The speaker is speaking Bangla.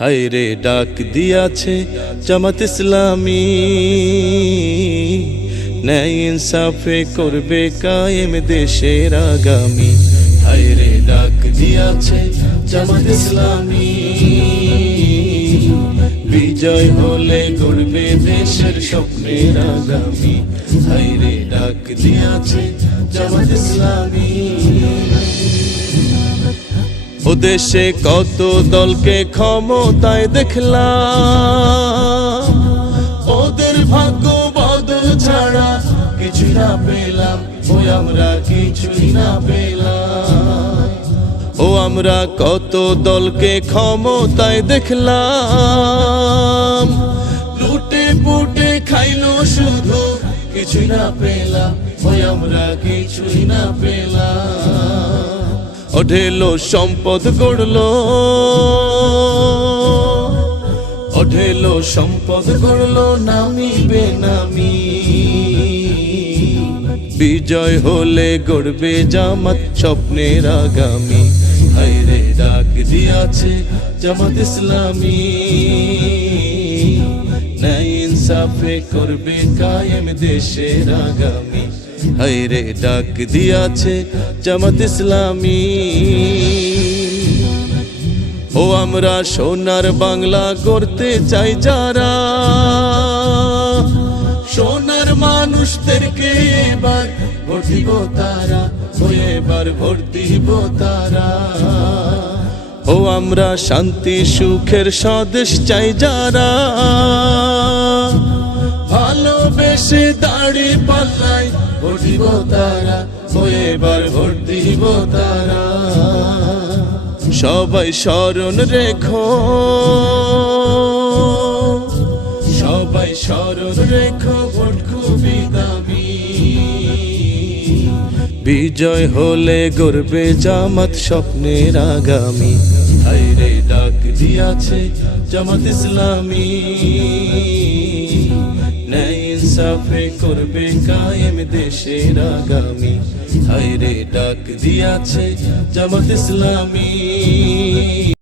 হায় রে ডাক দিয়াছে জামাত ইসলামী, ন্যায় ইনসাফে করবে কায়েম দেশের আগামী। হায় রে ডাক দিয়াছে জামাত ইসলামী, বিজয় হলে গড়বে দেশের স্বপ্নের আগামী। হায় রে ডাক দিয়াছে জামাত ইসলামী। ও দেশে কত দলকে ক্ষমতায় দেখলাম, ওদের ভাগ্য বদল ছাড়া কিছু না পেলাম, ওই আমরা কিছুই না পেলাম। ও আমরা কত দলকে ক্ষমতায় দেখলাম, লুটে পুটে খাইলো শুধু, কিছুই না পেলাম, ওই আমরা কিছুই না পেলাম। অঢেলো সম্পদ গড়লো, অঢেলো সম্পদ গড়লো নামি বেনামি, বিজয় হলে গড়বে জামাত স্বপ্নের আগামী। হায় রে ডাক দিয়াছে জামাত ইসলামী, ন্যায় ইনসাফে করবে কায়েম দেশের আগামী। হায় রে ডাক দিয়াছে জামাত ইসলামী। ও আমরা সোনার বাংলা গড়তে চাই যারা, সোনার মানুষদেরকে এবার ভোট দিব তারা, ও এবার ভোট দিব তারা। ও আমরা শান্তি সুখের স্বদেশ চাই যারা, ভালোবেসে দাড়ি পাল্লাই ভোট দিব তারা, ও এবার ভোট দিব তারা। সবাই স্মরণ রেখো, সবাই স্মরণ রেখো, ভোট খুবই দামি, বিজয় হলে গড়বে জামাত স্বপ্নের আগামী। হায় রে ডাক দিয়াছে জামাত ইসলামী, ন্যায় ইনসাফে করবে কায়েম দেশের আগামী। হায় রে ডাক দিয়াছে জামাত ইসলামী।